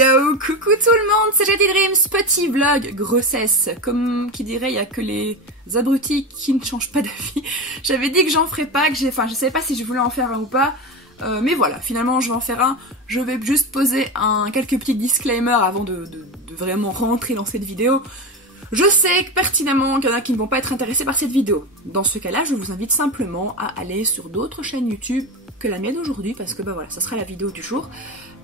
Hello, coucou tout le monde, c'est Jady Dreams, petit vlog grossesse. Comme qui dirait, il n'y a que les abrutis qui ne changent pas d'avis. J'avais dit que j'en ferais pas, je savais pas si je voulais en faire un ou pas. Mais voilà, finalement je vais en faire un. Je vais juste poser quelques petits disclaimers avant de vraiment rentrer dans cette vidéo. Je sais que pertinemment qu'il y en a qui ne vont pas être intéressés par cette vidéo. Dans ce cas-là, je vous invite simplement à aller sur d'autres chaînes YouTube que la mienne aujourd'hui, parce que bah voilà, ça sera la vidéo du jour.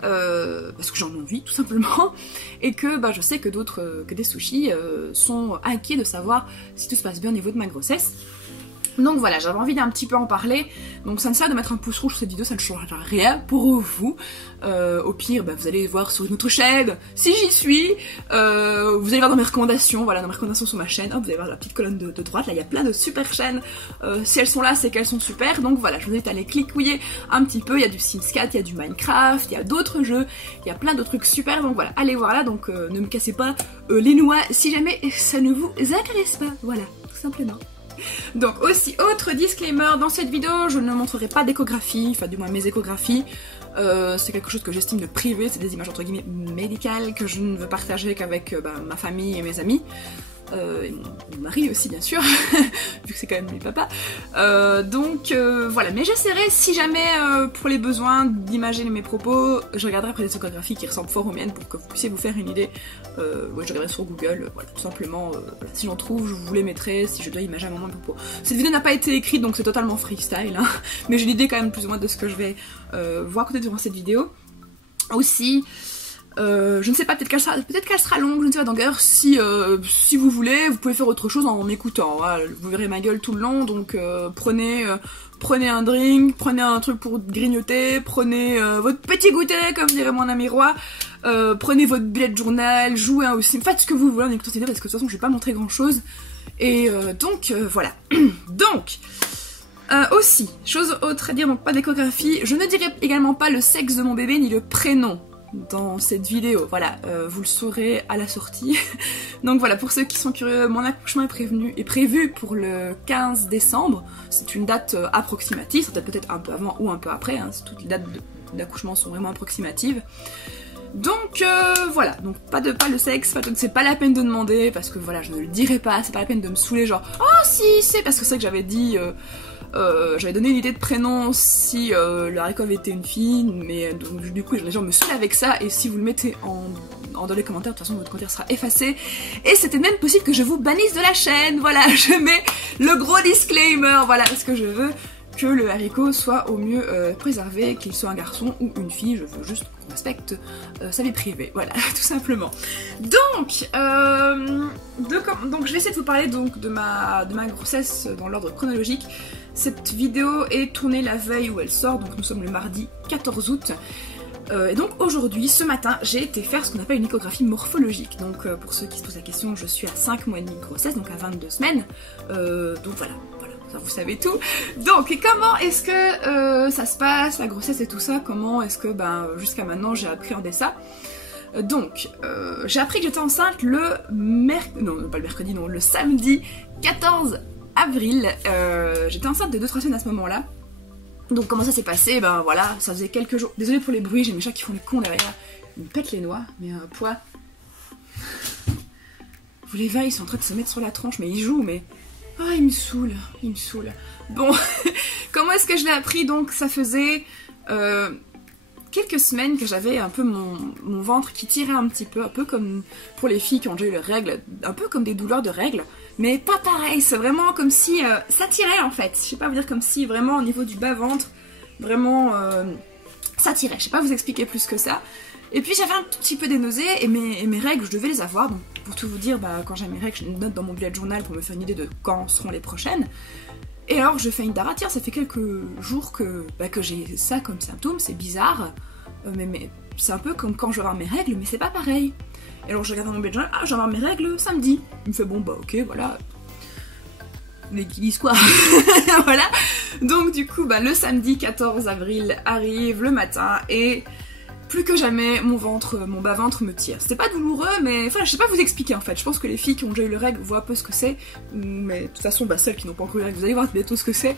Parce que j'en ai envie tout simplement, et que bah, je sais que d'autres, que des sushis sont inquiets de savoir si tout se passe bien au niveau de ma grossesse. Donc voilà, j'avais envie d'un petit peu en parler, donc ça ne sert de mettre un pouce rouge sur cette vidéo, ça ne changera rien pour vous. Au pire, bah, vous allez voir sur une autre chaîne, si j'y suis, vous allez voir dans mes recommandations, voilà, dans mes recommandations sur ma chaîne, hop, vous allez voir la petite colonne de droite, là il y a plein de super chaînes, si elles sont là, c'est qu'elles sont super, donc voilà, je vous invite à aller cliquer un petit peu, il y a du Sims 4, il y a du Minecraft, il y a d'autres jeux, il y a plein de trucs super, donc voilà, allez voir là, donc ne me cassez pas les noix si jamais ça ne vous intéresse pas, voilà, tout simplement. Donc aussi, autre disclaimer, dans cette vidéo je ne montrerai pas d'échographie, enfin du moins mes échographies, c'est quelque chose que j'estime de privé, c'est des images entre guillemets médicales que je ne veux partager qu'avec ma famille et mes amis. Et mon mari aussi bien sûr, vu que c'est quand même mes papas. Donc voilà, mais j'essaierai si jamais pour les besoins d'imaginer mes propos, je regarderai après des échographies qui ressemblent fort aux miennes pour que vous puissiez vous faire une idée. Ouais, je regarderai sur Google, voilà, tout simplement, voilà, si j'en trouve, je vous les mettrai, si je dois imaginer un moment mes propos. Cette vidéo n'a pas été écrite donc c'est totalement freestyle, hein, mais j'ai l'idée quand même plus ou moins de ce que je vais voir côté durant cette vidéo. Aussi, je ne sais pas, peut-être qu'elle sera longue, je ne sais pas, donc d'ailleurs si vous voulez, vous pouvez faire autre chose en m'écoutant, voilà, vous verrez ma gueule tout le long, donc prenez un drink, prenez un truc pour grignoter, prenez votre petit goûter, comme dirait mon ami Roi, prenez votre bullet journal, jouez aussi, faites ce que vous voulez en écoutant cette vidéo, parce que de toute façon je vais pas montrer grand chose, et donc voilà. Donc, aussi, chose autre à dire, donc pas d'échographie, je ne dirai également pas le sexe de mon bébé ni le prénom dans cette vidéo, voilà, vous le saurez à la sortie. Donc voilà, pour ceux qui sont curieux, mon accouchement est prévu pour le 15 décembre, c'est une date approximative, ça peut être un peu avant ou un peu après, hein, toutes les dates d'accouchement sont vraiment approximatives. Donc voilà, donc pas le sexe, c'est pas la peine de demander, parce que voilà, je ne le dirai pas, c'est pas la peine de me saouler genre « Oh si, c'est !» parce que c'est vrai que j'avais dit... j'avais donné une idée de prénom si le haricot avait été une fille, mais donc du coup les gens me saoulent avec ça, et si vous le mettez dans les commentaires, de toute façon votre commentaire sera effacé, et c'était même possible que je vous bannisse de la chaîne, voilà, je mets le gros disclaimer, voilà, parce que je veux que le haricot soit au mieux préservé, qu'il soit un garçon ou une fille, je veux juste qu'on respecte sa vie privée, voilà, tout simplement. Donc, donc je vais essayer de vous parler donc de ma grossesse dans l'ordre chronologique. Cette vidéo est tournée la veille où elle sort, donc nous sommes le mardi 14 août. Et donc aujourd'hui, ce matin, j'ai été faire ce qu'on appelle une échographie morphologique. Donc pour ceux qui se posent la question, je suis à 5 mois et demi de grossesse, donc à 22 semaines. Donc voilà, ça vous savez tout. Donc comment est-ce que ça se passe, la grossesse et tout ça, comment est-ce que jusqu'à maintenant j'ai appréhendé ça. Donc j'ai appris que j'étais enceinte le samedi 14 avril, j'étais enceinte de 2-3 semaines à ce moment-là. Donc comment ça s'est passé? Ben voilà, ça faisait quelques jours. Désolée pour les bruits, j'ai mes chats qui font les cons derrière. Ils me pètent les noix, mais poids. Vous les voyez, ils sont en train de se mettre sur la tronche, mais ils jouent, mais... Oh, ils me saoulent. Bon, comment est-ce que je l'ai appris? Donc ça faisait quelques semaines que j'avais un peu mon ventre qui tirait un petit peu, un peu comme pour les filles qui ont déjà eu leurs règles, un peu comme des douleurs de règles. Mais pas pareil, c'est vraiment comme si ça tirait en fait. Je sais pas vous dire, comme si vraiment au niveau du bas-ventre, vraiment ça tirait. Je sais pas vous expliquer plus que ça. Et puis j'avais un tout petit peu des nausées et mes règles, je devais les avoir. Donc pour tout vous dire, quand j'ai mes règles, je note dans mon bullet journal pour me faire une idée de quand seront les prochaines. Et alors je fais une dara, tiens, ça fait quelques jours que j'ai ça comme symptôme, c'est bizarre. Mais c'est un peu comme quand je vais avoir mes règles, mais c'est pas pareil. Et alors je regarde dans mon bullet journal, ah, je vais avoir mes règles samedi. Il me fait bon ok, voilà. Mais qui disent quoi? Voilà. Donc du coup, le samedi 14 avril arrive le matin et plus que jamais, mon bas-ventre me tire. C'était pas douloureux, mais enfin, je sais pas vous expliquer en fait. Je pense que les filles qui ont déjà eu le règle voient un peu ce que c'est, mais de toute façon, bah, celles qui n'ont pas encore eu le règle, vous allez voir bientôt ce que c'est,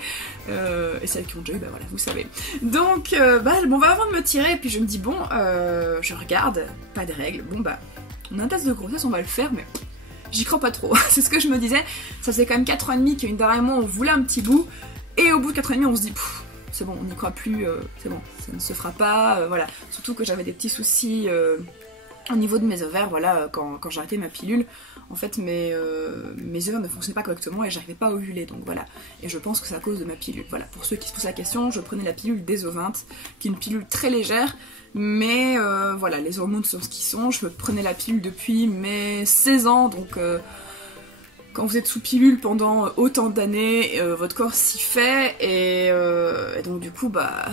et celles qui ont déjà eu, bah voilà, vous savez. Donc, bah, mon bas-ventre me tirait, et puis je me dis, bon, je regarde, pas de règles, bon bah, on a un test de grossesse, on va le faire, mais j'y crois pas trop. C'est ce que je me disais, ça faisait quand même 4 ans et demi qu'une derrière moi, on voulait un petit bout, et au bout de 4 ans et demi, on se dit, c'est bon, on n'y croit plus, c'est bon, ça ne se fera pas, voilà. Surtout que j'avais des petits soucis au niveau de mes ovaires, voilà, quand j'ai arrêté ma pilule, en fait mes ovaires ne fonctionnaient pas correctement et j'arrivais pas à ovuler, donc voilà. Et je pense que c'est à cause de ma pilule, voilà. Pour ceux qui se posent la question, je prenais la pilule Desovinte, qui est une pilule très légère, mais voilà, les hormones sont ce qu'ils sont, je prenais la pilule depuis mes 16 ans, donc... quand vous êtes sous pilule pendant autant d'années, votre corps s'y fait, et donc du coup, bah,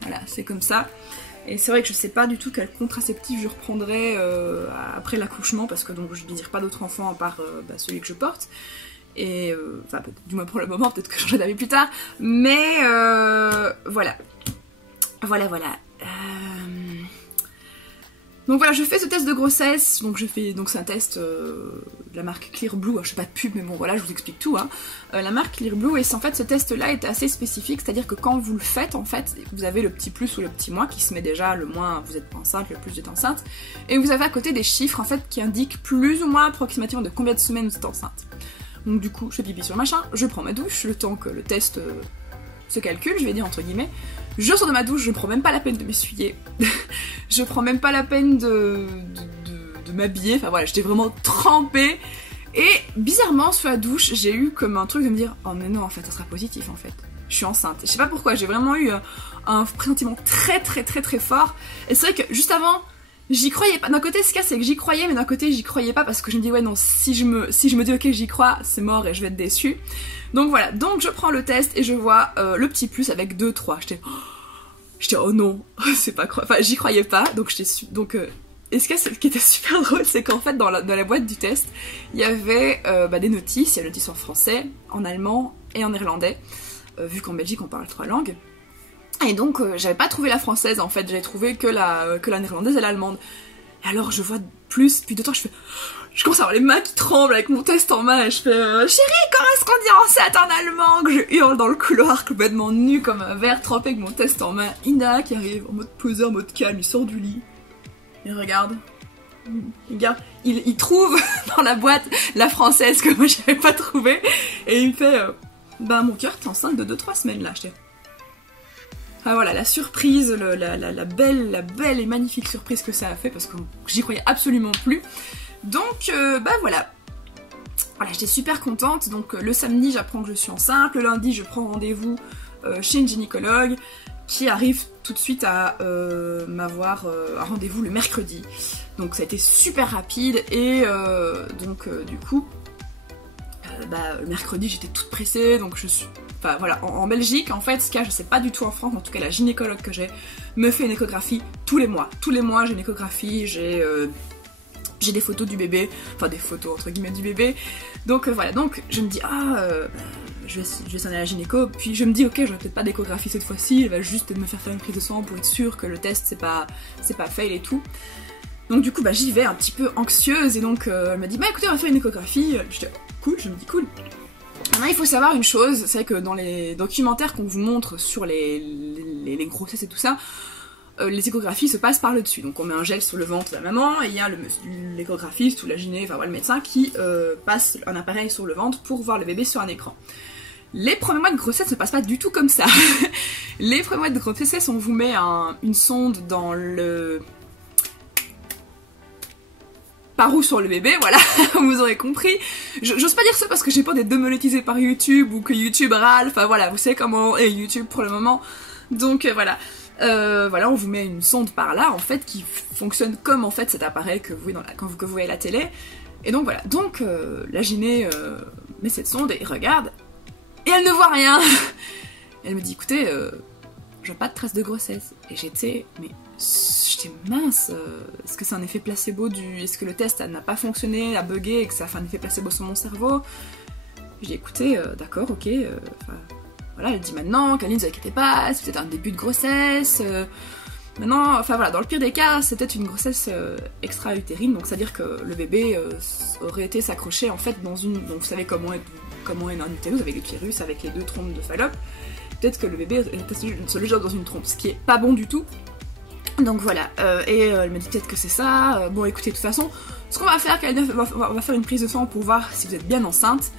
voilà, c'est comme ça. Et c'est vrai que je sais pas du tout quel contraceptif je reprendrai après l'accouchement, parce que donc je ne désire pas d'autres enfants à part bah, celui que je porte. Et, enfin, du moins pour le moment, peut-être que je changerai d'avis plus tard, mais voilà. Voilà. Donc voilà, je fais ce test de grossesse, donc c'est un test de la marque Clearblue, je fais pas de pub mais bon voilà, je vous explique tout, hein. La marque Clearblue, et en fait ce test-là est assez spécifique, c'est-à-dire que quand vous le faites, en fait, vous avez le petit plus ou le petit moins qui se met déjà, le moins vous êtes enceinte, le plus vous êtes enceinte, et vous avez à côté des chiffres en fait qui indiquent plus ou moins approximativement de combien de semaines vous êtes enceinte. Donc du coup, je fais pipi sur le machin, je prends ma douche, le temps que le test se calcule, je vais dire entre guillemets. Je sors de ma douche, je prends même pas la peine de m'essuyer. Je prends même pas la peine de m'habiller. Enfin voilà, j'étais vraiment trempée. Et bizarrement, sous la douche, j'ai eu comme un truc de me dire « Oh mais non, en fait, ça sera positif en fait. Je suis enceinte. » Je sais pas pourquoi, j'ai vraiment eu un pressentiment très fort. Et c'est vrai que juste avant, j'y croyais pas. D'un côté, ce cas, c'est que j'y croyais, mais d'un côté, j'y croyais pas parce que je me dis « Ouais, non, si je me dis « Ok, j'y crois, c'est mort et je vais être déçue. » Donc voilà, donc je prends le test et je vois le petit plus avec 2-3. J'étais oh non, c'est pas croire. Enfin, j'y croyais pas, donc et ce qui était super drôle, c'est qu'en fait, dans la boîte du test, il y avait des notices. Il y a des notices en français, en allemand et en néerlandais, vu qu'en Belgique on parle 3 langues. Et donc, j'avais pas trouvé la française en fait, j'avais trouvé que la néerlandaise et l'allemande. Et alors, je vois plus, puis de temps, je commence à avoir les mains qui tremblent avec mon test en main et je fais chérie, comment est-ce qu'on dit enceinte en allemand? Que je hurle dans le couloir complètement nu comme un verre trempé avec mon test en main. Ina qui arrive en mode poseur, en mode calme, il sort du lit. Il regarde. Il trouve dans la boîte la française que moi j'avais pas trouvée. Et il me fait bah mon cœur, t'es enceinte de 2-3 semaines là. Ah voilà, la surprise, la belle et magnifique surprise que ça a fait parce que j'y croyais absolument plus. Donc bah voilà, j'étais super contente. Donc le samedi j'apprends que je suis enceinte, le lundi je prends rendez-vous chez une gynécologue qui arrive tout de suite à m'avoir un rendez-vous le mercredi. Donc ça a été super rapide et du coup le mercredi j'étais toute pressée, donc je suis... Enfin voilà, en Belgique, en fait, ce cas, je sais pas du tout en France, en tout cas la gynécologue que j'ai me fait une échographie tous les mois. Tous les mois j'ai une échographie, j'ai des photos du bébé, enfin des photos entre guillemets du bébé. Donc voilà, donc je me dis je vais sonner à la gynéco, puis je me dis ok, j'aurai peut-être pas d'échographie cette fois-ci, elle va juste me faire une prise de sang pour être sûre que le test c'est pas fail et tout. Donc du coup j'y vais un petit peu anxieuse et donc elle m'a dit écoutez on va faire une échographie. Je me dis cool. Maintenant il faut savoir une chose, c'est que dans les documentaires qu'on vous montre sur les grossesses et tout ça, les échographies se passent par le dessus. Donc on met un gel sur le ventre de la maman et il y a l'échographiste ou la gyné, enfin voilà, le médecin qui passe un appareil sur le ventre pour voir le bébé sur un écran. Les premiers mois de grossesse ne passent pas du tout comme ça. Les premiers mois de grossesse, on vous met une sonde dans le... par où sur le bébé, voilà, vous aurez compris. J'ose pas dire ça parce que j'ai peur d'être démonétisée par YouTube ou que YouTube râle, enfin voilà, vous savez comment est YouTube pour le moment. Donc voilà. On vous met une sonde par là en fait qui fonctionne comme en fait cet appareil que vous voyez quand vous voyez la télé. Et donc voilà, donc la gyné met cette sonde et regarde et elle ne voit rien. Elle me dit écoutez, j'ai pas de traces de grossesse. Et j'étais mince, est-ce que c'est un effet placebo est-ce que le test n'a pas fonctionné, a bugué et que ça a fait un effet placebo sur mon cerveau? J'ai dit écoutez, d'accord, ok, voilà, elle dit maintenant, Kaline, ne vous inquiétez pas, c'est peut-être un début de grossesse, Maintenant, enfin voilà, dans le pire des cas, c'était une grossesse extra-utérine, donc c'est-à-dire que le bébé aurait été s'accrocher en fait dans une... Donc vous savez comment est un utérus avec l'utérus, avec les 2 trompes de Fallope. Peut-être que le bébé est se loge dans une trompe, ce qui est pas bon du tout. Donc voilà, elle me dit peut-être que c'est ça. Bon écoutez, de toute façon, ce qu'on va faire, on va faire une prise de sang pour voir si vous êtes bien enceinte.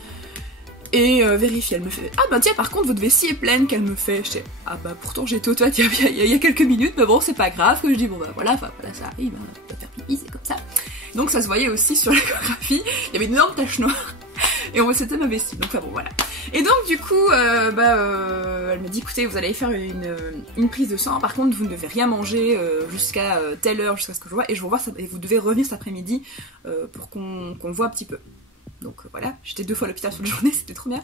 Et vérifier, elle me fait ah bah tiens par contre votre vessie est pleine, qu'elle me fait. Je dis ah bah pourtant j'ai été aux toilettes il y a quelques minutes, mais bon c'est pas grave. Que je dis bon bah voilà, voilà ça arrive, hein, on va faire pipi, c'est comme ça. Donc ça se voyait aussi sur l'échographie, il y avait une énorme tache noire. Et c'était ma vessie, donc bon voilà. Et donc du coup, elle me dit écoutez, vous allez faire une prise de sang, par contre vous ne devez rien manger jusqu'à telle heure, jusqu'à ce que je vois, et je vais voir ça, et vous devez revenir cet après-midi pour qu'on voit un petit peu. Donc voilà, j'étais 2 fois à l'hôpital sur la journée, c'était trop bien.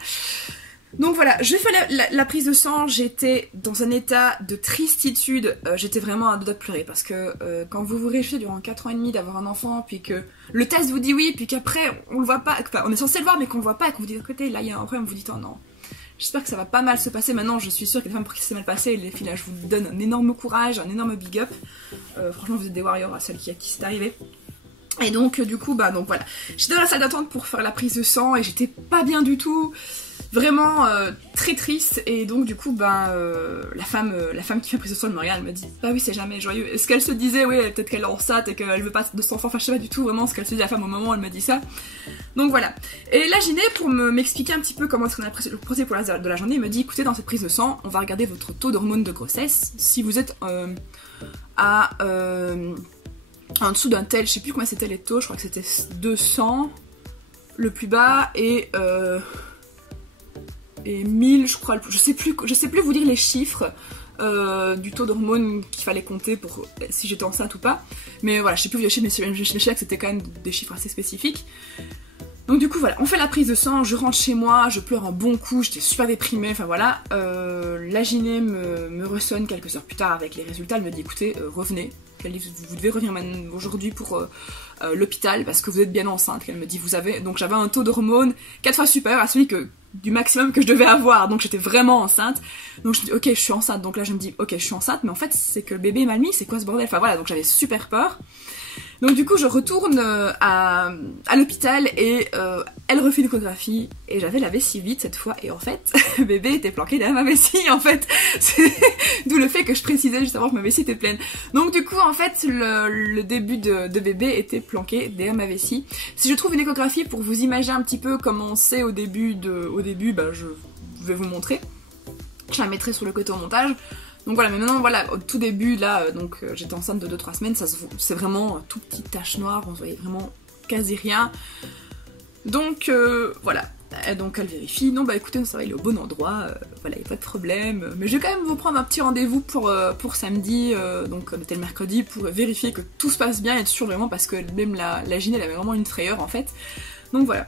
Donc voilà, je fais la prise de sang, j'étais dans un état de tristitude, j'étais vraiment à deux doigts de pleurer, parce que quand vous vous réjouissez durant 4 ans et demi d'avoir un enfant, puis que le test vous dit oui, puis qu'après on le voit pas, enfin on est censé le voir mais qu'on le voit pas, et qu'on vous dit à côté, là il y a un problème, vous dites oh non. J'espère que ça va pas mal se passer. Maintenant, je suis sûre qu'il y a des femmes pour qui ça s'est mal passé. Les filles, là, je vous donne un énorme courage, un énorme big up. Franchement, vous êtes des warriors à celles qui c'est arrivé. Et donc, du coup, donc voilà. J'étais dans la salle d'attente pour faire la prise de sang et j'étais pas bien du tout. Vraiment très triste. Et donc, du coup, la femme qui fait la prise de sang, elle me regarde, elle me dit bah oui, c'est jamais joyeux. Est-ce qu'elle se disait, oui, peut-être qu'elle est enceinte et qu'elle veut pas de son enfant. Enfin, je sais pas du tout vraiment ce qu'elle se dit la femme au moment où elle me dit ça. Donc voilà. Et là, Giné, pour m'expliquer un petit peu comment est-ce qu'on a le procès pour de la journée, il me dit écoutez, dans cette prise de sang, on va regarder votre taux d'hormones de grossesse. Si vous êtes en dessous d'un tel, je sais plus combien c'était les taux, je crois que c'était 200 le plus bas et 1000 je crois, je sais plus vous dire les chiffres du taux d'hormones qu'il fallait compter pour si j'étais enceinte ou pas, mais voilà, je sais plus les chiffres, mais je sais que c'était quand même des chiffres assez spécifiques. Donc du coup voilà, on fait la prise de sang, je rentre chez moi, je pleure un bon coup, j'étais super déprimée, enfin voilà. La gyné me ressonne quelques heures plus tard avec les résultats, elle me dit écoutez, revenez. Elle dit vous devez revenir aujourd'hui pour l'hôpital parce que vous êtes bien enceinte. Elle me dit vous avez... Donc j'avais un taux d'hormones 4 fois supérieur à celui du maximum que je devais avoir, donc j'étais vraiment enceinte. Donc je me dis ok je suis enceinte, donc là je me dis ok je suis enceinte, mais en fait c'est que le bébé est mal mis, c'est quoi ce bordel? Enfin voilà, donc j'avais super peur. Donc du coup je retourne à l'hôpital et elle refait une échographie et j'avais la vessie vide cette fois et en fait le bébé était planqué derrière ma vessie en fait. D'où le fait que je précisais juste avant que ma vessie était pleine. Donc du coup en fait le début de bébé était planqué derrière ma vessie. Si je trouve une échographie pour vous imaginer un petit peu comment c'est au début, je vais vous montrer. Je la mettrai sur le côté au montage. Donc voilà, mais maintenant voilà, au tout début là, j'étais enceinte de 2-3 semaines, c'est vraiment tout petite tache noire, on voyait vraiment quasi rien. Donc voilà, et donc elle vérifie, non bah écoutez ça va, il est au bon endroit, voilà, il n'y a pas de problème. Mais je vais quand même vous prendre un petit rendez-vous pour samedi, donc on était le mercredi, pour vérifier que tout se passe bien et être sûr vraiment, parce que même la gyné elle avait vraiment une frayeur en fait. Donc voilà.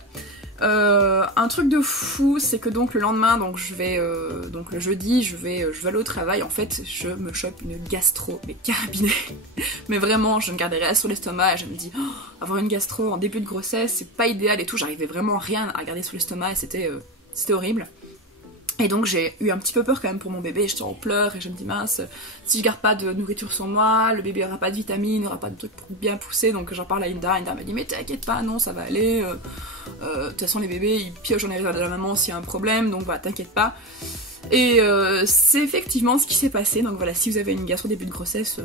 Un truc de fou, c'est que donc le lendemain, donc le jeudi, je vais aller au travail. En fait, je me chope une gastro, mais carabinée. Mais vraiment, je me gardais rien sur l'estomac. Je me dis, oh, avoir une gastro en début de grossesse, c'est pas idéal et tout. J'arrivais vraiment rien à garder sur l'estomac et c'était horrible. Et donc j'ai eu un petit peu peur quand même pour mon bébé, j'étais en pleurs et je me dis mince, si je garde pas de nourriture sur moi, le bébé aura pas de vitamines, aura pas de trucs pour bien pousser, donc j'en parle à Inda me dit mais t'inquiète pas, non ça va aller, de toute façon les bébés ils piochent en arrière de la maman s'il y a un problème, donc voilà t'inquiète pas. Et c'est effectivement ce qui s'est passé, donc voilà, si vous avez une gastro début de grossesse,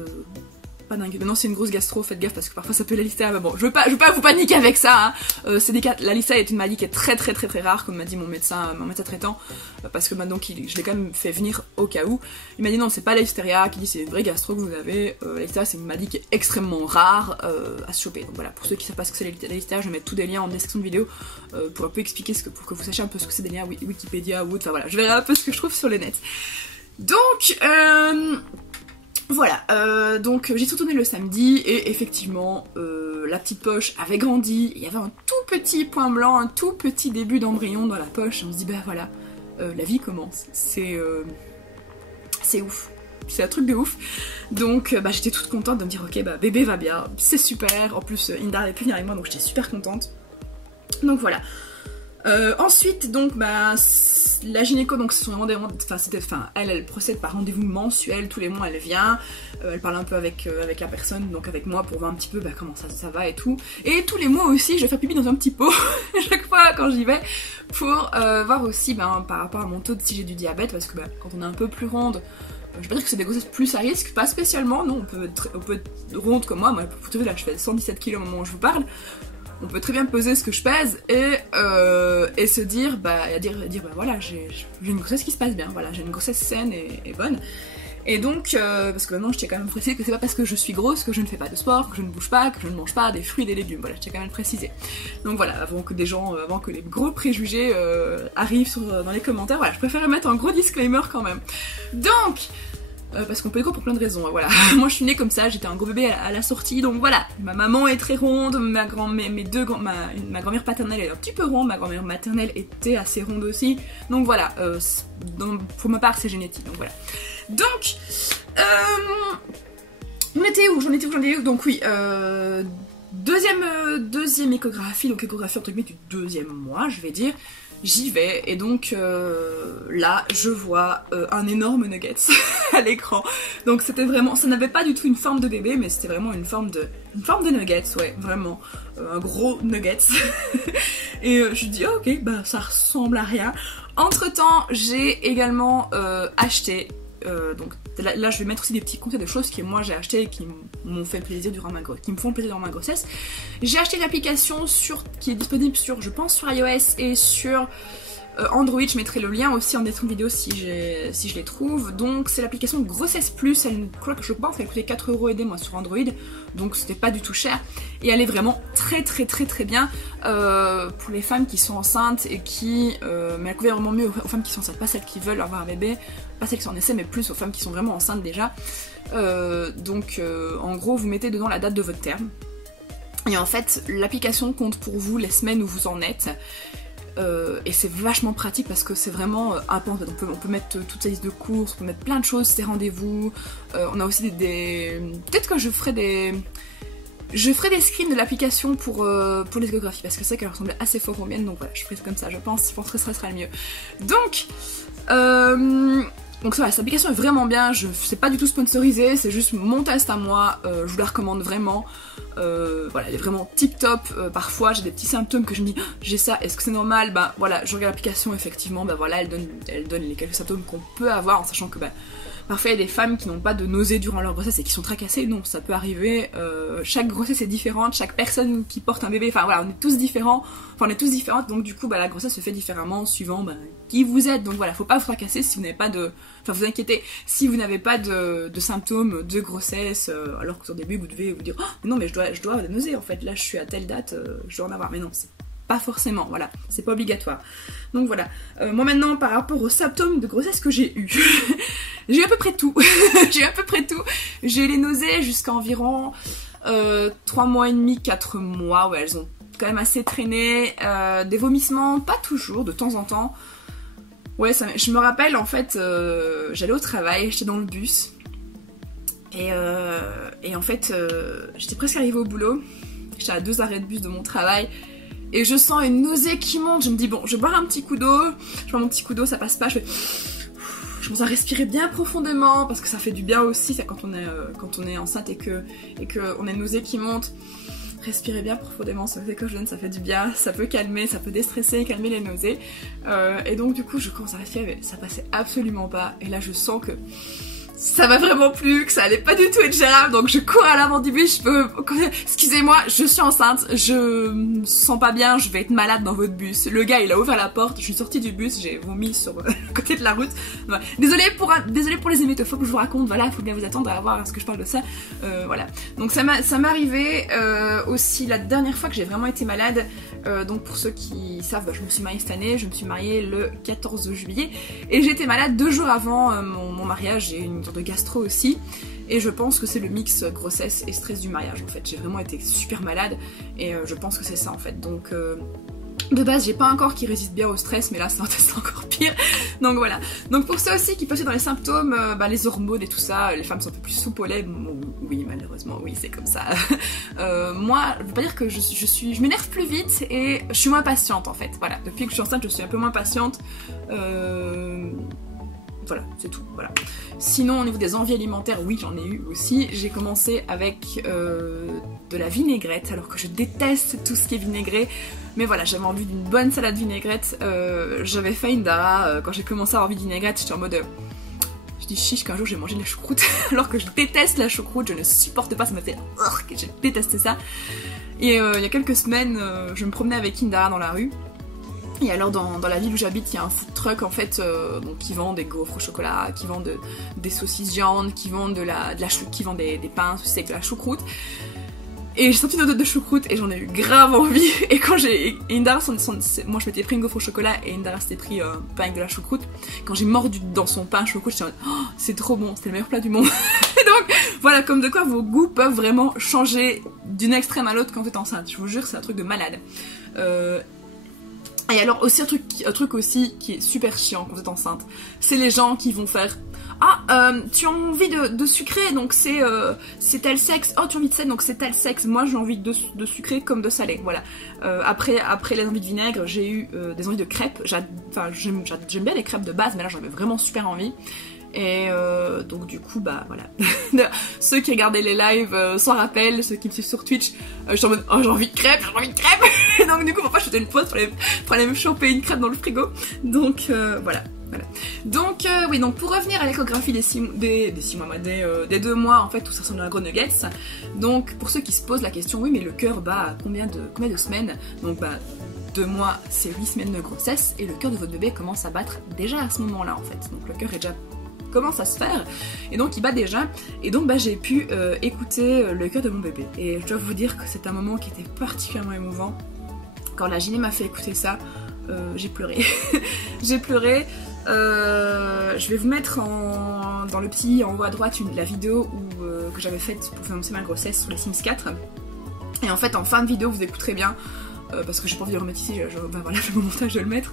pas dingue. Maintenant c'est une grosse gastro, faites gaffe parce que parfois ça peut la lister, mais bon, je veux pas vous paniquer avec ça, hein. La lista est une maladie qui est très rare, comme m'a dit mon médecin traitant, parce que maintenant je l'ai quand même fait venir au cas où. Il m'a dit non, c'est pas la listeria, qui dit c'est une vraie gastro que vous avez, la listeria c'est une maladie qui est extrêmement rare à se choper. Donc voilà, pour ceux qui savent pas ce que c'est la listeria, je vais mettre tous des liens en description de vidéo pour un peu expliquer pour que vous sachiez un peu ce que c'est des liens Wikipédia, Wood, enfin voilà, je verrai un peu ce que je trouve sur le net. Donc voilà, donc j'ai retourné le samedi et effectivement la petite poche avait grandi, il y avait un tout petit point blanc, un tout petit début d'embryon dans la poche, et on se dit bah voilà, la vie commence, c'est ouf, c'est un truc de ouf. Donc j'étais toute contente de me dire ok bébé va bien, c'est super, en plus Inda avait pu venir avec moi donc j'étais super contente. Donc voilà. Ensuite donc la gynéco, donc ce sont vraiment elle procède par rendez-vous mensuel, tous les mois elle vient, elle parle un peu avec la personne, donc avec moi pour voir un petit peu comment ça va et tout. Et tous les mois aussi je vais faire pipi dans un petit pot, chaque fois quand j'y vais, pour voir aussi par rapport à mon taux si j'ai du diabète, parce que quand on est un peu plus ronde, je vais pas dire que c'est des grossesses plus à risque, pas spécialement, non, on peut être ronde comme moi, pour te dire là je fais 117 kg au moment où je vous parle. On peut très bien peser ce que je pèse et se dire, voilà, j'ai une grossesse qui se passe bien, voilà, j'ai une grossesse saine et bonne. Et donc, parce que maintenant je tiens quand même à préciser que c'est pas parce que je suis grosse que je ne fais pas de sport, que je ne bouge pas, que je ne mange pas des fruits et des légumes, voilà, je tiens quand même à le préciser. Donc voilà, avant que les gros préjugés arrivent dans les commentaires, voilà, je préfère mettre un gros disclaimer quand même. Donc, parce qu'on peut être gros pour plein de raisons, voilà. Moi je suis née comme ça, j'étais un gros bébé à la sortie, donc voilà. Ma maman est très ronde, ma grand-mère paternelle est un petit peu ronde, ma grand-mère maternelle était assez ronde aussi, donc voilà, pour ma part c'est génétique, donc voilà. Donc, j'en étais où, donc oui, deuxième échographie, donc échographie entre guillemets du deuxième mois, je vais dire. J'y vais et donc là je vois un énorme nuggets à l'écran. Donc c'était vraiment, ça n'avait pas du tout une forme de bébé, mais c'était vraiment une forme de nuggets, ouais, vraiment un gros nuggets. Et je dis ok, ça ressemble à rien. Entre temps j'ai également acheté. Donc là je vais mettre aussi des petits conseils de choses que moi j'ai acheté et qui m'ont fait plaisir durant ma grossesse. J'ai acheté une application qui est disponible je pense sur iOS et sur Android, je mettrai le lien aussi en description de vidéo si je les trouve. Donc c'est l'application Grossesse Plus, je pense qu'elle coûtait 4 € et des moi sur Android, donc c'était pas du tout cher. Et elle est vraiment très bien pour les femmes qui sont enceintes et mais elle convient vraiment mieux aux femmes qui sont enceintes, pas celles qui veulent avoir un bébé, pas celles qui sont en essai, mais plus aux femmes qui sont vraiment enceintes déjà. En gros vous mettez dedans la date de votre terme. Et en fait l'application compte pour vous les semaines où vous en êtes. Et c'est vachement pratique parce que c'est vraiment un peu, on peut mettre toute sa liste de courses, on peut mettre plein de choses, des rendez-vous, on a aussi peut-être que je ferai des screens de l'application pour les échographies parce que c'est qu'elle ressemble assez fort aux miennes, donc voilà, je ferai comme ça, je pense que ça sera le mieux. Donc voilà, cette application est vraiment bien, c'est pas du tout sponsorisé, c'est juste mon test à moi, je vous la recommande vraiment. Voilà, elle est vraiment tip top. Parfois j'ai des petits symptômes que je me dis j'ai ça, est-ce que c'est normal? Voilà, je regarde l'application, effectivement, voilà, elle donne les quelques symptômes qu'on peut avoir, en sachant que parfois il y a des femmes qui n'ont pas de nausées durant leur grossesse et qui sont tracassées. Non, ça peut arriver, chaque grossesse est différente, chaque personne qui porte un bébé, enfin voilà, on est tous différentes, donc du coup la grossesse se fait différemment suivant qui vous êtes, donc voilà, faut pas vous tracasser si vous n'avez pas vous inquiétez si vous n'avez pas de symptômes de grossesse, alors qu'au début vous devez vous dire oh, non mais je dois avoir des nausées en fait, là je suis à telle date, je dois en avoir, mais non, c'est pas forcément, voilà, c'est pas obligatoire. Donc voilà, moi maintenant par rapport aux symptômes de grossesse que j'ai eu, j'ai eu à peu près tout, j'ai les nausées jusqu'à environ 3 mois et demi, 4 mois, ouais, elles ont quand même assez traîné, des vomissements, pas toujours, de temps en temps. Ouais, je me rappelle en fait, j'allais au travail, j'étais dans le bus, et en fait, j'étais presque arrivée au boulot, j'étais à 2 arrêts de bus de mon travail, et je sens une nausée qui monte, je me dis bon, je vais boire un petit coup d'eau, je bois mon petit coup d'eau, ça passe pas, je commence à respirer bien profondément, parce que ça fait du bien aussi, ça, quand on est enceinte et qu'on a une nausée qui monte. Respirer bien profondément, ça fait que je donne, ça fait du bien, ça peut calmer, ça peut déstresser, calmer les nausées. Et donc du coup je commence à respirer, mais ça passait absolument pas. Et là je sens que ça va vraiment plus, que ça allait pas du tout être gérable, donc je cours à l'avant du bus, excusez-moi, je suis enceinte, je me sens pas bien, je vais être malade dans votre bus. Le gars il a ouvert la porte, je suis sortie du bus, j'ai vomi sur le côté de la route. Ouais. Désolée pour les hémétophobes que je vous raconte, voilà, faut bien vous attendre à voir ce que je parle de ça. Voilà. Donc ça m'est arrivé aussi la dernière fois que j'ai vraiment été malade. Donc pour ceux qui savent, je me suis mariée cette année, je me suis mariée le 14 juillet et j'étais malade 2 jours avant mon mariage, j'ai eu une sorte de gastro aussi et je pense que c'est le mix grossesse et stress du mariage en fait, j'ai vraiment été super malade et je pense que c'est ça en fait, donc De base, j'ai pas un corps qui résiste bien au stress, mais là c'est encore pire. Donc voilà. Donc pour ceux aussi qui peuvent être dans les symptômes, les hormones et tout ça, les femmes sont un peu plus souples au lait. Bon, oui, malheureusement, oui, c'est comme ça. Moi, je veux pas dire que je m'énerve plus vite et je suis moins patiente en fait. Voilà. Depuis que je suis enceinte, je suis un peu moins patiente. Voilà, c'est tout, voilà. Sinon, au niveau des envies alimentaires, oui, j'en ai eu aussi. J'ai commencé avec de la vinaigrette, alors que je déteste tout ce qui est vinaigré. Mais voilà, j'avais envie d'une bonne salade vinaigrette. J'avais fait une Dara, quand j'ai commencé à avoir envie de vinaigrette, j'étais en mode... je dis chiche qu'un jour j'ai mangé de la choucroute, alors que je déteste la choucroute, je ne supporte pas, ça m'a fait... je détestais ça. Et il y a quelques semaines, je me promenais avec une Dara dans la rue. Et alors dans la ville où j'habite, il y a un food truck en fait donc, qui vend des gaufres au chocolat, qui vend des saucisses viande, qui vend qui vend des pains avec de la choucroute. Et j'ai senti une odeur de choucroute et j'en ai eu grave envie. Et quand j'ai... Indara, moi je m'étais pris une gaufre au chocolat et Indara s'était pris un pain avec de la choucroute. Quand j'ai mordu dans son pain choucroute, j'étais en mode oh, c'est trop bon, c'était le meilleur plat du monde. Donc voilà, comme de quoi vos goûts peuvent vraiment changer d'une extrême à l'autre quand vous êtes enceinte. Je vous jure, c'est un truc de malade. Et alors aussi un truc aussi qui est super chiant quand vous êtes enceinte, c'est les gens qui vont faire ah tu as envie de sucrer donc c'est tel sexe, oh tu as envie de sel donc c'est tel sexe, moi j'ai envie de sucrer comme de salé, voilà. Après les envies de vinaigre, j'ai eu des envies de crêpes, j'aime bien les crêpes de base mais là j'en avais vraiment super envie. Et donc du coup bah voilà. Ceux qui regardaient les lives s'en rappellent, ceux qui me suivent sur Twitch, je suis en mode oh j'ai envie de crêpes, j'ai envie de crêpes. Et donc du coup parfois je faisais une pause pour aller me choper une crêpe dans le frigo. Donc voilà. Donc oui, donc pour revenir à l'échographie des 2 mois en fait, tout ça ressemble à un gros nuggets. Donc pour ceux qui se posent la question, oui mais le cœur bat à combien de semaines? Donc bah 2 mois c'est 8 semaines de grossesse et le cœur de votre bébé commence à battre déjà à ce moment là en fait. Donc le cœur est déjà commence à se faire et donc il bat déjà et donc bah j'ai pu écouter le cœur de mon bébé et je dois vous dire que c'est un moment qui était particulièrement émouvant. Quand la gyné m'a fait écouter ça, j'ai pleuré. J'ai pleuré. Je vais vous mettre dans le petit en haut à droite la vidéo que j'avais faite pour annoncer ma grossesse sur les Sims 4 et en fait en fin de vidéo vous écouterez bien parce que j'ai pas envie de le remettre ici, bah voilà, je fais mon montage de le mettre.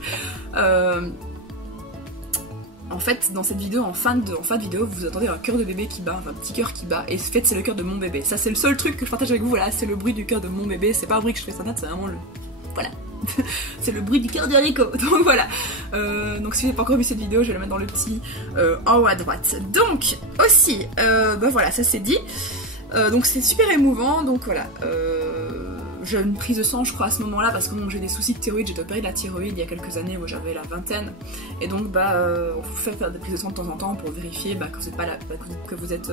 En fait, dans cette vidéo, en fin de vidéo, vous entendez un cœur de bébé qui bat, enfin un petit cœur qui bat, et en fait c'est le cœur de mon bébé. Ça c'est le seul truc que je partage avec vous, voilà, c'est le bruit du cœur de mon bébé, c'est pas un bruit que je fais sur net, c'est vraiment le... Voilà. C'est le bruit du cœur de Rico, donc voilà. Donc si vous n'avez pas encore vu cette vidéo, je vais la mettre dans le petit en haut à droite. Donc, aussi, bah voilà, ça c'est dit. Donc c'est super émouvant, donc voilà. J'ai une prise de sang je crois à ce moment là parce que bon, j'ai des soucis de thyroïde, j'ai opéré de la thyroïde il y a quelques années où j'avais la vingtaine et donc bah on fait faire des prises de sang de temps en temps pour vérifier que vous êtes pas que vous êtes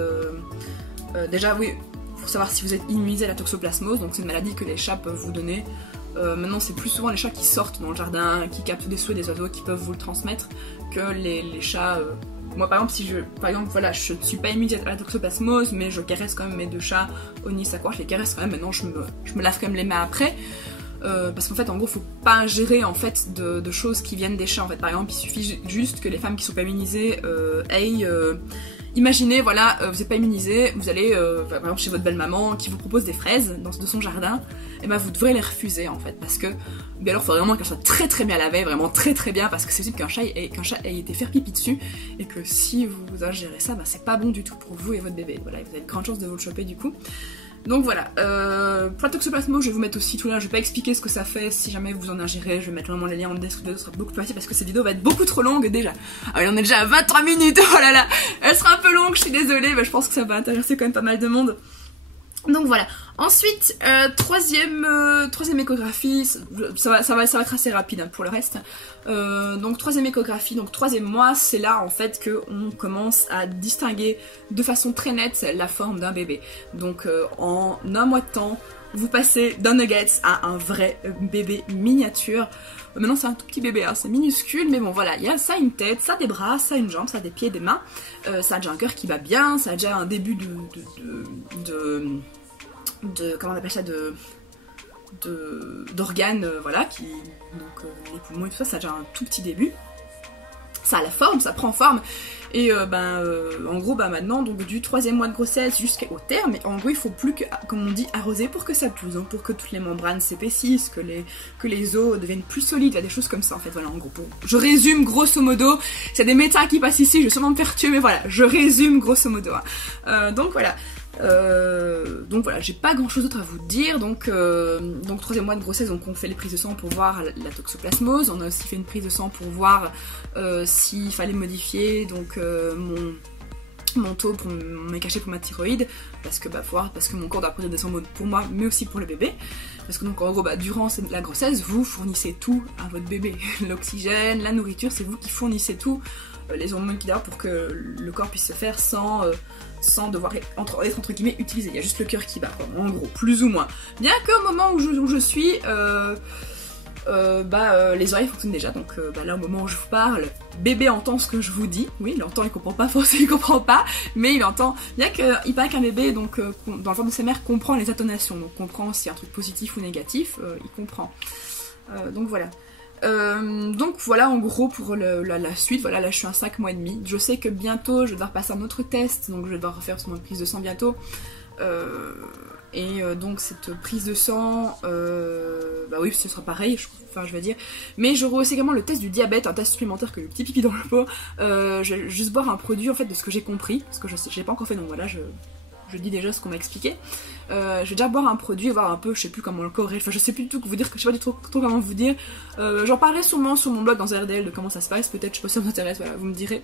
déjà oui pour savoir si vous êtes immunisé à la toxoplasmose, donc c'est une maladie que les chats peuvent vous donner. Maintenant c'est plus souvent les chats qui sortent dans le jardin, qui captent des souhaits des oiseaux qui peuvent vous le transmettre que les chats. Moi par exemple, voilà, je ne suis pas immunisée à la toxoplasmose mais je caresse quand même mes 2 chats, Oni et Sakura, je les caresse quand même, maintenant je me lave quand même les mains après. Parce qu'en fait en gros faut pas ingérer en fait de choses qui viennent des chats en fait. Par exemple il suffit juste que les femmes qui sont pas immunisées aient... Imaginez, voilà, vous n'êtes pas immunisé, vous allez par exemple chez votre belle-maman qui vous propose des fraises de son jardin, et ben vous devrez les refuser en fait, parce que, mais alors il faudrait vraiment qu'elle soit très très bien lavée, vraiment très très bien, parce que c'est possible qu'un chat ait été faire pipi dessus, et que si vous ingérez ça, ben c'est pas bon du tout pour vous et votre bébé, voilà, vous avez de grandes chances de vous le choper du coup. Donc voilà, pour la toxoplasmose, je vais vous mettre aussi tout là, je vais pas expliquer ce que ça fait si jamais vous en ingérez, je vais mettre vraiment les liens en description, ce sera beaucoup plus facile parce que cette vidéo va être beaucoup trop longue déjà. Ah, on est déjà à 23 minutes, oh là là, elle sera un peu longue, je suis désolée, mais je pense que ça va intéresser quand même pas mal de monde. Donc voilà. Ensuite, troisième échographie, ça va être assez rapide hein, pour le reste. Donc troisième échographie, donc 3e mois, c'est là en fait que on commence à distinguer de façon très nette la forme d'un bébé. Donc en un mois de temps, vous passez d'un nuggets à un vrai bébé miniature. Maintenant c'est un tout petit bébé, hein, c'est minuscule, mais bon voilà, ça a une tête, ça a des bras, ça a une jambe, ça a des pieds, des mains, ça a déjà un cœur qui va bien, ça a déjà un début comment on appelle ça, d'organes, voilà, donc les poumons et tout ça, ça a déjà un tout petit début. ça a la forme, ça prend forme. Et en gros maintenant, donc du 3e mois de grossesse jusqu'au terme, en gros il faut plus que, comme on dit, arroser pour que ça pousse, donc pour que toutes les membranes s'épaississent, que les os deviennent plus solides, il y a des choses comme ça en fait, voilà, en gros. Je résume grosso modo, s'il y a des médecins qui passent ici, je vais sûrement me faire tuer, mais voilà, je résume grosso modo. Donc voilà. J'ai pas grand chose d'autre à vous dire. Donc 3e mois de grossesse, donc on fait les prises de sang pour voir la toxoplasmose. On a aussi fait une prise de sang pour voir s'il fallait modifier donc mon taux pour mes cachets pour ma thyroïde, parce que parce que mon corps doit produire des hormones pour moi mais aussi pour le bébé, parce que donc en gros durant la grossesse vous fournissez tout à votre bébé, l'oxygène, la nourriture, c'est vous qui fournissez tout, les hormones qu'il a pour que le corps puisse se faire sans devoir être entre guillemets utilisé. Il y a juste le cœur qui bat, quoi, en gros, plus ou moins. Bien qu'au moment où je suis, les oreilles fonctionnent déjà, donc là au moment où je vous parle, bébé entend ce que je vous dis. Oui, il entend, il comprend pas, forcément il comprend pas, mais il entend. Bien qu'il paraît qu'un bébé, donc dans le ventre de sa mère, comprend les intonations, donc comprend s'il y a un truc positif ou négatif, il comprend. Donc voilà. Donc voilà en gros pour la suite. Voilà, là je suis à 5 mois et demi. Je sais que bientôt je vais devoir passer un autre test, donc je vais devoir refaire sur ma prise de sang bientôt. Donc cette prise de sang, oui, ce sera pareil, je vais dire. Mais j'aurai aussi également le test du diabète, un test supplémentaire que le petit pipi dans le pot. Je vais juste boire un produit en fait de ce que j'ai compris, parce que je l'ai pas encore fait, donc voilà, je dis déjà ce qu'on m'a expliqué. Je vais déjà boire un produit, voir un peu, je sais plus comment le corps est, enfin je sais plus du tout vous dire, je sais pas du tout trop comment vous dire. J'en parlerai sûrement sur mon blog dans RDL de comment ça se passe, peut-être, je sais pas si ça vous intéresse, voilà, vous me direz.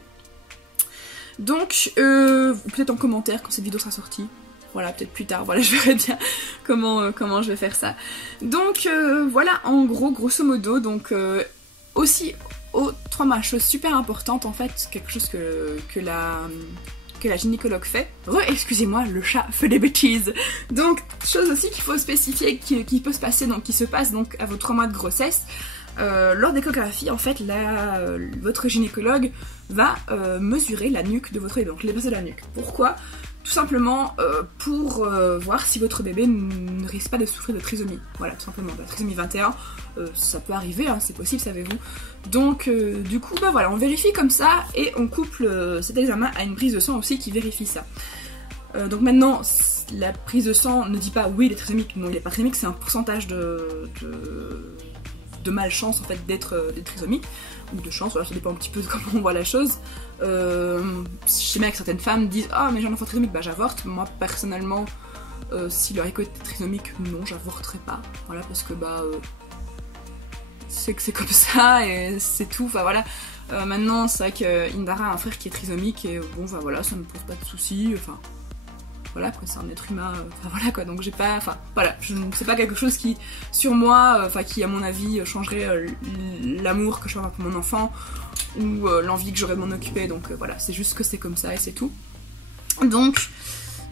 Donc, peut-être en commentaire quand cette vidéo sera sortie. Voilà, peut-être plus tard, voilà, je verrai bien comment je vais faire ça. Donc, voilà, en gros, grosso modo, donc, aussi, trois choses super importantes, en fait, quelque chose que la gynécologue fait. Excusez-moi, le chat fait des bêtises. Donc, chose aussi qu'il faut spécifier, qui peut se passer, donc qui se passe donc à vos 3 mois de grossesse. Lors d'échographie, en fait, votre gynécologue va mesurer la nuque de votre bébé, donc l'épaisseur de la nuque. Pourquoi ? Tout simplement pour voir si votre bébé ne risque pas de souffrir de trisomie. Voilà, tout simplement. La trisomie 21, ça peut arriver, hein, c'est possible, savez-vous. Donc, du coup, voilà, on vérifie comme ça et on couple cet examen à une prise de sang aussi qui vérifie ça. Donc maintenant, la prise de sang ne dit pas oui, il est trisomique. Non, il est pas trisomique, c'est un pourcentage de malchance en fait d'être trisomique, ou de chance, voilà, ça dépend un petit peu de comment on voit la chose. Je sais bien que certaines femmes disent ah mais j'ai un enfant trisomique, j'avorte. Moi personnellement, si le haricot est trisomique, non, j'avorterai pas, voilà, parce que c'est que c'est comme ça et c'est tout, enfin voilà. Maintenant c'est vrai que Indara a un frère qui est trisomique et bon voilà, ça me pose pas de soucis, enfin voilà quoi, c'est un être humain, enfin voilà quoi, donc j'ai pas, enfin voilà, c'est pas quelque chose qui, sur moi, enfin qui à mon avis changerait l'amour que je vais avoir pour mon enfant, ou l'envie que j'aurais de m'en occuper, donc voilà, c'est juste que c'est comme ça et c'est tout. Donc,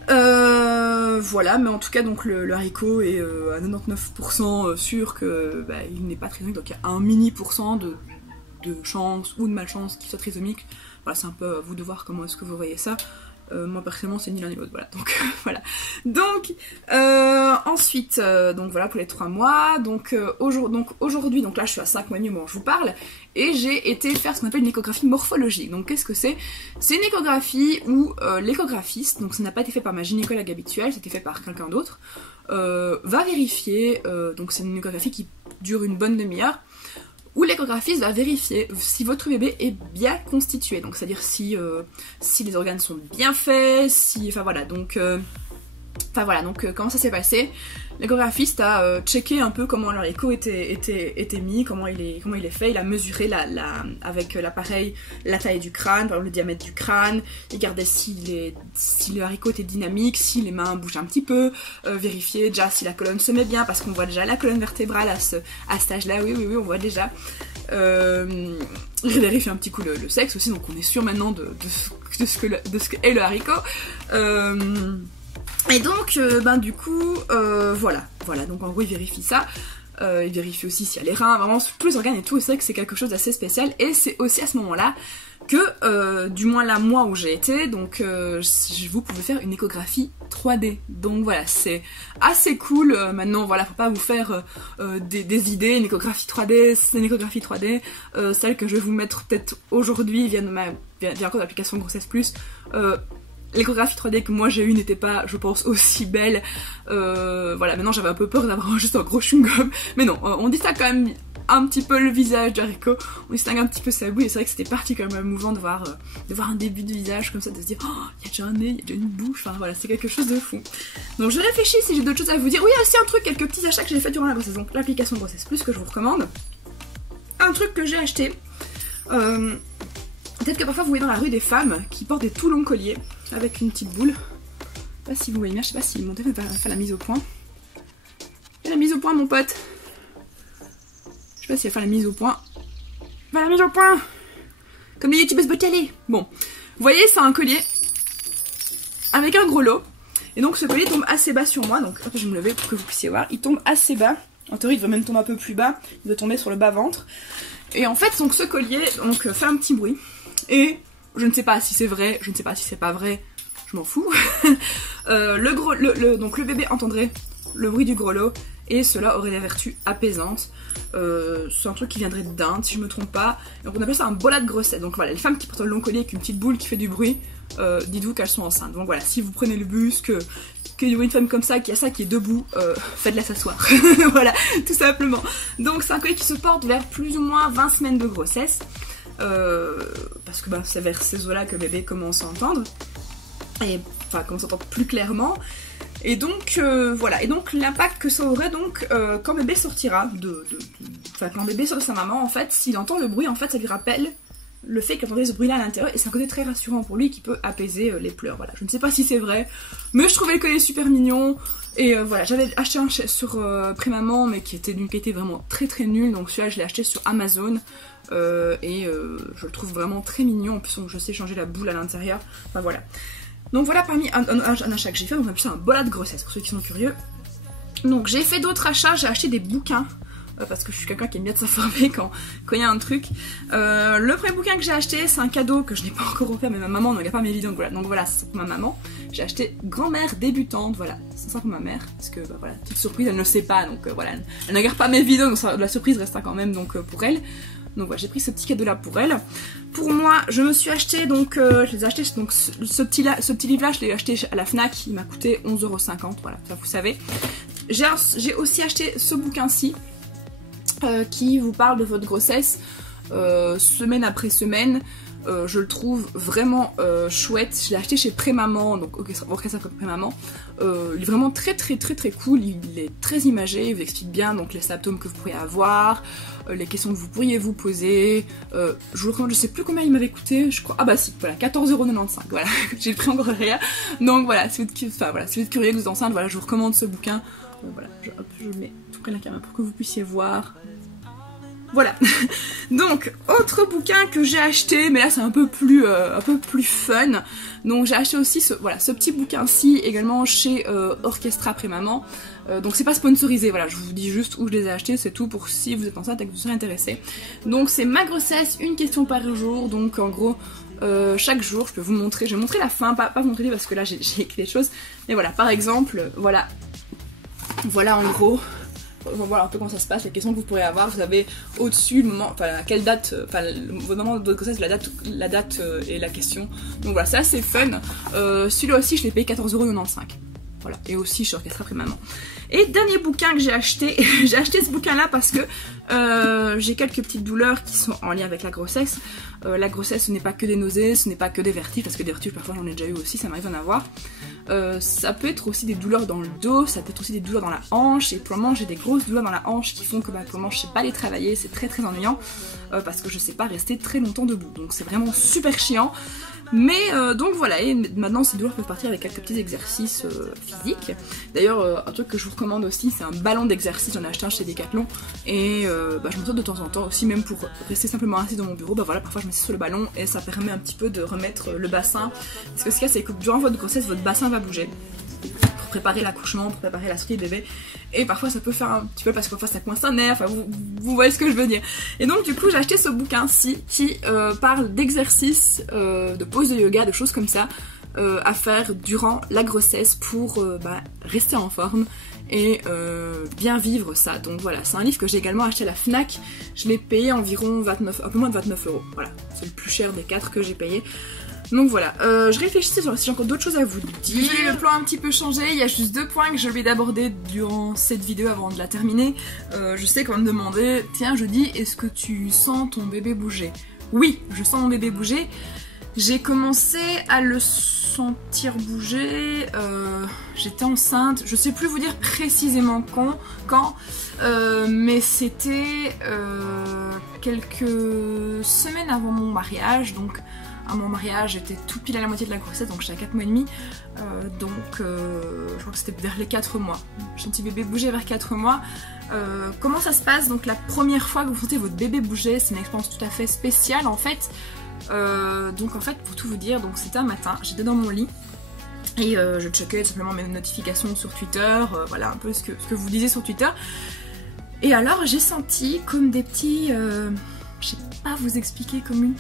voilà, mais en tout cas, donc le haricot est à 99% sûr que il n'est pas trisomique, donc il y a un mini % de chance ou de malchance qu'il soit trisomique. Voilà, c'est un peu à vous de voir comment est-ce que vous voyez ça. Moi personnellement c'est ni l'un ni l'autre, voilà, donc voilà. Donc ensuite, donc voilà pour les 3 mois, donc aujourd'hui, donc là je suis à 5 mois et demi au moment où je vous parle, et j'ai été faire ce qu'on appelle une échographie morphologique. Donc qu'est-ce que c'est ? C'est une échographie où l'échographiste, donc ça n'a pas été fait par ma gynécologue habituelle, c'était fait par quelqu'un d'autre, va vérifier, donc c'est une échographie qui dure une bonne demi-heure, où l'échographiste va vérifier si votre bébé est bien constitué, donc c'est-à-dire si les organes sont bien faits, enfin voilà, donc comment ça s'est passé. L'échographiste a checké un peu comment leur écho était mis, comment il est fait, il a mesuré avec l'appareil la taille du crâne, par exemple le diamètre du crâne, il regardait si le haricot était dynamique, si les mains bougent un petit peu, vérifier déjà si la colonne se met bien, parce qu'on voit déjà la colonne vertébrale à cet âge-là, oui, on voit déjà. Il vérifie un petit coup le sexe aussi, donc on est sûr maintenant de ce qu'est le haricot. Et donc, du coup, voilà, donc en gros il vérifie ça, il vérifie aussi s'il y a les reins, vraiment tous les organes et tout, et c'est vrai que c'est quelque chose d'assez spécial, et c'est aussi à ce moment-là que, du moins là, moi où j'ai été, donc vous pouvez faire une échographie 3D. Donc voilà, c'est assez cool. Maintenant, voilà, faut pas vous faire des idées. Une échographie 3D, c'est une échographie 3D. Celle que je vais vous mettre peut-être aujourd'hui vient encore de l'application Grossesse Plus. L'échographie 3D que moi j'ai eue n'était pas, je pense, aussi belle. Voilà, maintenant j'avais un peu peur d'avoir juste un gros chewing-gum. Mais non, on distingue quand même un petit peu le visage d'Ariko. On distingue un petit peu sa bouille. Et c'est vrai que c'était particulièrement émouvant de voir un début de visage comme ça, de se dire oh, il y a déjà un nez, il y a déjà une bouche. Enfin voilà, c'est quelque chose de fou. Donc je réfléchis si j'ai d'autres choses à vous dire. Oui, il y a aussi un truc, quelques petits achats que j'ai fait durant la grossesse. Donc l'application Grossesse Plus que je vous recommande. Un truc que j'ai acheté. Peut-être que parfois vous voyez dans la rue des femmes qui portent des tout longs colliers avec une petite boule. Je sais pas si vous voyez bien, je sais pas si mon téléphone va faire la mise au point. Fais la mise au point mon pote. Je sais pas si elle va faire la mise au point. Fais la mise au point. Comme les youtubeuses botellées. Bon, vous voyez c'est un collier avec un gros lot. Et donc ce collier tombe assez bas sur moi. Donc hop, je vais me lever pour que vous puissiez voir. Il tombe assez bas. En théorie il devrait même tomber un peu plus bas. Il doit tomber sur le bas-ventre. Et en fait donc ce collier fait un petit bruit. Et je ne sais pas si c'est vrai, je ne sais pas si c'est pas vrai, je m'en fous. Donc le bébé entendrait le bruit du gros lot et cela aurait des vertus apaisantes. C'est un truc qui viendrait d'Inde si je me trompe pas. Donc on appelle ça un bola de grossesse. Donc voilà, les femmes qui portent le long collier avec une petite boule qui fait du bruit, dites-vous qu'elles sont enceintes. Donc voilà, si vous prenez le bus, qu'il y a une femme comme ça qui a ça qui est debout, faites-la s'asseoir. Voilà, tout simplement. Donc c'est un collier qui se porte vers plus ou moins 20 semaines de grossesse. Parce que c'est vers ces eaux-là que le bébé commence à entendre. Et enfin commence à entendre plus clairement. Et donc voilà. Et donc l'impact que ça aurait donc quand bébé sortira quand bébé sort de sa maman, en fait, s'il entend le bruit, en fait ça lui rappelle le fait qu'il entendait ce bruit là à l'intérieur, et c'est un côté très rassurant pour lui qui peut apaiser les pleurs. Voilà, je ne sais pas si c'est vrai, mais je trouvais le collier super mignon. Et voilà, j'avais acheté un sur Pré-Maman, mais qui était d'une qualité vraiment très très nulle. Donc celui-là je l'ai acheté sur Amazon. Je le trouve vraiment très mignon. En plus je sais changer la boule à l'intérieur. Enfin voilà. Donc voilà parmi un achat que j'ai fait. Donc on appelle ça un bola de grossesse pour ceux qui sont curieux. Donc j'ai fait d'autres achats. J'ai acheté des bouquins. Parce que je suis quelqu'un qui aime bien de s'informer quand il y a un truc. Le premier bouquin que j'ai acheté, c'est un cadeau que je n'ai pas encore offert, mais ma maman ne regarde pas mes vidéos. Donc voilà, c'est pour ma maman. J'ai acheté Grand-mère débutante, voilà, c'est ça pour ma mère. Parce que voilà, petite surprise, elle ne le sait pas, donc voilà, elle ne regarde pas mes vidéos, donc la surprise restera quand même donc pour elle. Donc voilà, j'ai pris ce petit cadeau là pour elle. Pour moi, je me suis acheté donc, je les ai achetés, donc ce petit livre là, je l'ai acheté à la Fnac, il m'a coûté 11,50 €, voilà, ça vous savez. J'ai aussi acheté ce bouquin-ci. Qui vous parle de votre grossesse semaine après semaine. Je le trouve vraiment chouette. Je l'ai acheté chez Pré-Maman, donc Orchestre Pré-Maman. Il est vraiment très cool. Il est très imagé, il vous explique bien donc les symptômes que vous pourriez avoir, les questions que vous pourriez vous poser. Je vous recommande, je sais plus combien il m'avait coûté, je crois. Ah bah si, voilà, 14,95 €. Voilà, j'ai le prix en rien. Donc voilà, si vous êtes curieux, que vous êtes enceinte, voilà, je vous recommande ce bouquin. Voilà, je le mets tout près de la caméra pour que vous puissiez voir. Voilà. Donc, autre bouquin que j'ai acheté, mais là c'est un peu plus fun. Donc j'ai acheté aussi ce petit bouquin-ci également chez Orchestra Pré-Maman. Donc c'est pas sponsorisé, voilà, je vous dis juste où je les ai achetés, c'est tout pour si vous êtes enceinte et que vous serez intéressé. Donc c'est ma grossesse, une question par jour, donc en gros chaque jour je peux vous montrer, je vais montrer la fin, pas vous montrer parce que là j'ai écrit des choses, mais voilà, par exemple, voilà en gros. Voilà un peu comment ça se passe, les questions que vous pourrez avoir. Vous avez au-dessus le moment, enfin à quelle date, enfin le moment de votre grossesse, la date et la question. Donc voilà, c'est assez fun. Celui-là aussi, je l'ai payé 14,95 €. Voilà, et aussi chez Orchestra Pré-Maman. Et dernier bouquin que j'ai acheté, j'ai acheté ce bouquin-là parce que j'ai quelques petites douleurs qui sont en lien avec la grossesse. La grossesse, ce n'est pas que des nausées, ce n'est pas que des vertiges, parce que des vertiges, parfois j'en ai déjà eu aussi, ça m'arrive d'en avoir. Ça peut être aussi des douleurs dans le dos, ça peut être aussi des douleurs dans la hanche, et pour le moment j'ai des grosses douleurs dans la hanche qui font que pour le moment je sais pas les travailler, c'est très ennuyant, parce que je sais pas rester très longtemps debout, donc c'est vraiment super chiant. Mais donc voilà, et maintenant ces douleurs peuvent partir avec quelques petits exercices physiques. D'ailleurs, un truc que je vous recommande aussi, c'est un ballon d'exercice, j'en ai acheté un chez Decathlon, et je me sors de temps en temps aussi, même pour rester simplement assis dans mon bureau, voilà, parfois je m'assieds sur le ballon, et ça permet un petit peu de remettre le bassin, parce que ce qu'il y a, c'est que durant votre grossesse, votre bassin va bouger. préparer l'accouchement, pour préparer la sortie de bébé. Et parfois ça peut faire un petit peu parce que parfois ça coince un nerf, enfin vous voyez ce que je veux dire. Et donc du coup j'ai acheté ce bouquin-ci qui parle d'exercices, de poses de yoga, de choses comme ça à faire durant la grossesse pour rester en forme et bien vivre ça. Donc voilà, c'est un livre que j'ai également acheté à la Fnac. Je l'ai payé environ un peu moins de 29 €. Voilà, c'est le plus cher des 4 que j'ai payé. Donc voilà, je réfléchissais sur si j'ai encore d'autres choses à vous dire. Désolée, le plan a un petit peu changé, il y a juste 2 points que j'ai oublié d'aborder durant cette vidéo avant de la terminer. Je sais qu'on va me demander, tiens Jody, est-ce que tu sens ton bébé bouger? Oui, je sens mon bébé bouger. J'ai commencé à le sentir bouger, j'étais enceinte, je sais plus vous dire précisément quand, mais c'était quelques semaines avant mon mariage, donc à mon mariage j'étais tout pile à la moitié de la grossesse, donc j'étais à 4 mois et demi, je crois que c'était vers les 4 mois, j'ai senti bébé bouger vers 4 mois. Comment ça se passe? Donc la première fois que vous sentez votre bébé bouger, c'est une expérience tout à fait spéciale en fait. Donc en fait pour tout vous dire, donc c'était un matin, j'étais dans mon lit et je checkais simplement mes notifications sur Twitter, voilà un peu ce que vous disiez sur Twitter, et alors j'ai senti comme des petits, je sais pas vous expliquer, comme une